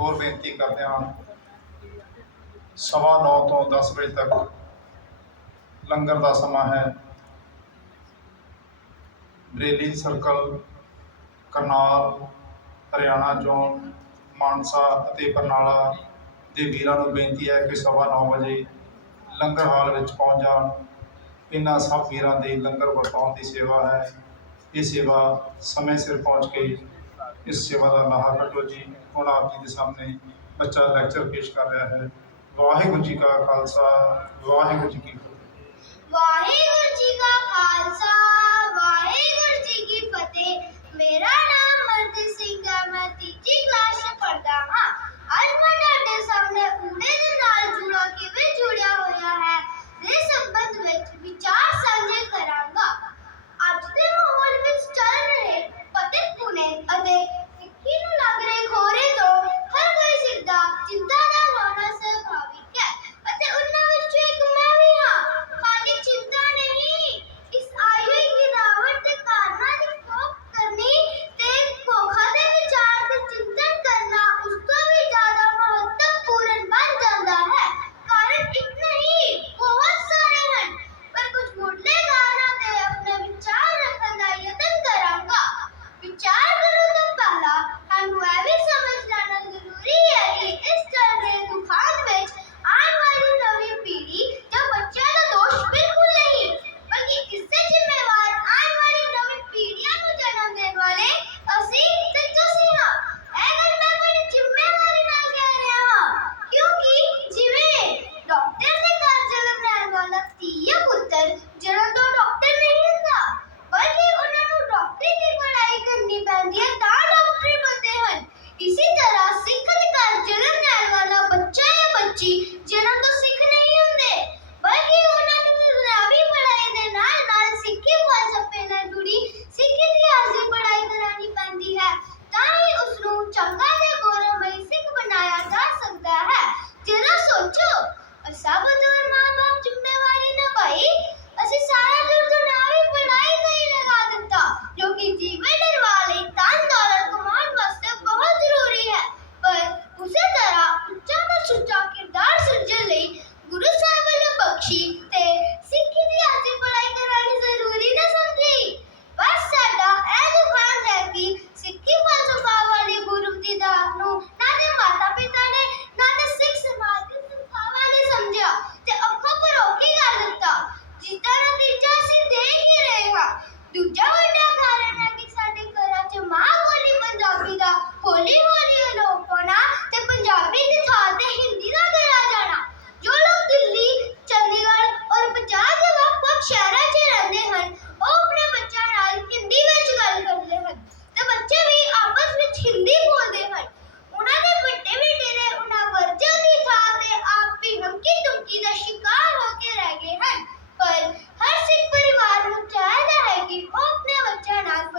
ਹੋਰ ਬੇਨਤੀ ਕਰਦੇ ਹਾਂ। ਸਵਾ 9 ਤੋਂ 10 ਵਜੇ ਤੱਕ ਲੰਗਰ ਦਾ ਸਮਾਂ ਹੈ। ਬਰੇਲੀ ਸਰਕਲ, ਕਰਨਾਲ, ਹਰਿਆਣਾ ਜੋਨ ਮਾਨਸਾ ਅਤੇ ਬਰਨਾਲਾ ਦੇ ਵੀਰਾਂ ਨੂੰ ਬੇਨਤੀ ਹੈ ਕਿ ਸਵਾ 9 ਵਜੇ ਲੰਗਰ ਹਾਲ ਵਿੱਚ ਪਹੁੰਚ ਜਾਣ। ਇਹਨਾਂ ਸਭ ਵੀਰਾਂ ਦੇ ਲੰਗਰ ਵਰਤਾਉਣ ਦੀ ਸੇਵਾ ਹੈ। ਇਹ ਸੇਵਾ ਸਮੇਂ ਸਿਰ ਪਹੁੰਚ ਕੇ इससे वाला लाहा कटोजी कौन आप जी के सामने बच्चा लेक्चर पेश कर रहा है। वाहिगुरु जी का खालसा, वाहिगुरु जी की वाहिगुरु जी का खालसा, वाहिगुरु जी की फतेह। मेरा नाम मर्दी सिंह है, मैं तीसरी क्लास में पढ़ता हाँ। आज मैं ਤੁਹਾਡੇ ਸਾਹਮਣੇ उड़े दिन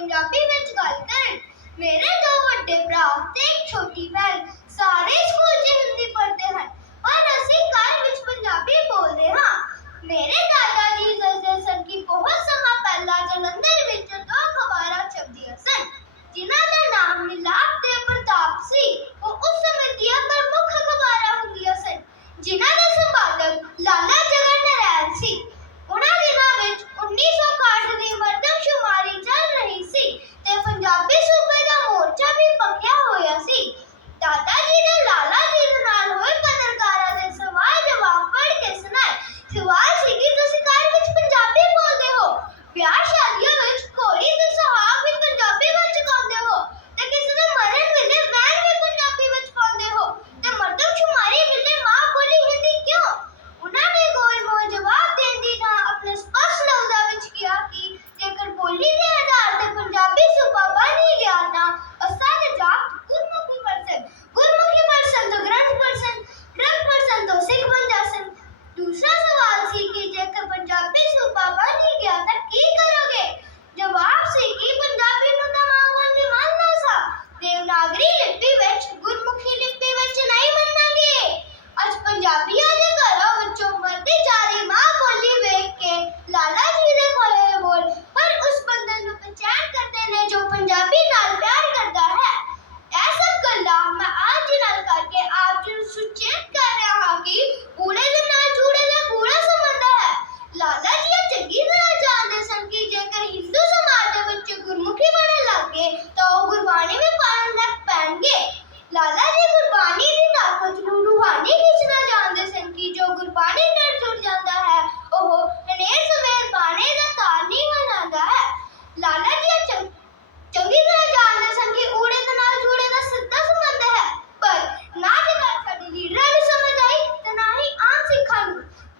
ਪੰਜਾਬੀ ਵਿੱਚ ਗੱਲ ਕਰਨ। ਮੇਰੇ ਦੋ ਵੱਡੇ ਭਰਾ ਤੇ ਇੱਕ ਛੋਟੀ ਭੈਣ ਸਾਰੇ ਸਕੂਲ 'ਚ ਹਿੰਦੀ ਪੜ੍ਹਦੇ ਹਨ, ਪਰ ਅਸੀਂ ਘਰ ਵਿੱਚ ਪੰਜਾਬੀ ਬੋਲਦੇ ਹਾਂ। ਮੇਰੇ ਦਾਦਾ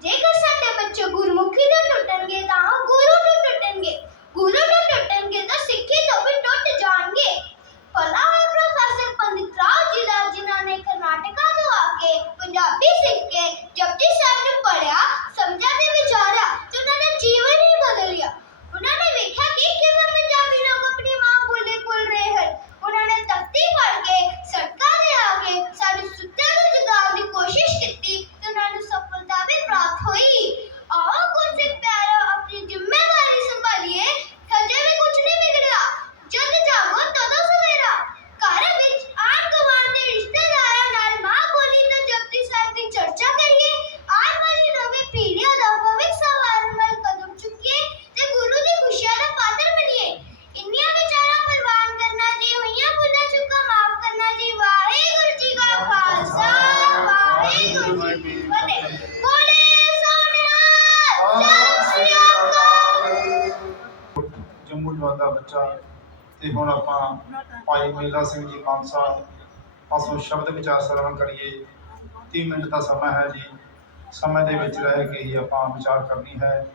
ਜੇਕਰ ਸਾਡੇ ਬੱਚੇ ਗੁਰਮੁਖ ਉਹਨਾਂ ਦਾ ਬੱਚਾ ਤੇ ਹੁਣ ਆਪਾਂ ਭਾਈ ਮਹਿਲਾ ਸਿੰਘ ਜੀ ਮਾਨਸਾ ਪਾਸੋਂ ਸ਼ਬਦ ਵਿਚਾਰ ਸਰਵਣ ਕਰੀਏ। 30 ਮਿੰਟ ਦਾ ਸਮਾਂ ਹੈ ਜੀ। ਸਮੇਂ ਦੇ ਵਿੱਚ ਰਹਿ ਕੇ ਹੀ ਆਪਾਂ ਵਿਚਾਰ ਕਰਨੀ ਹੈ।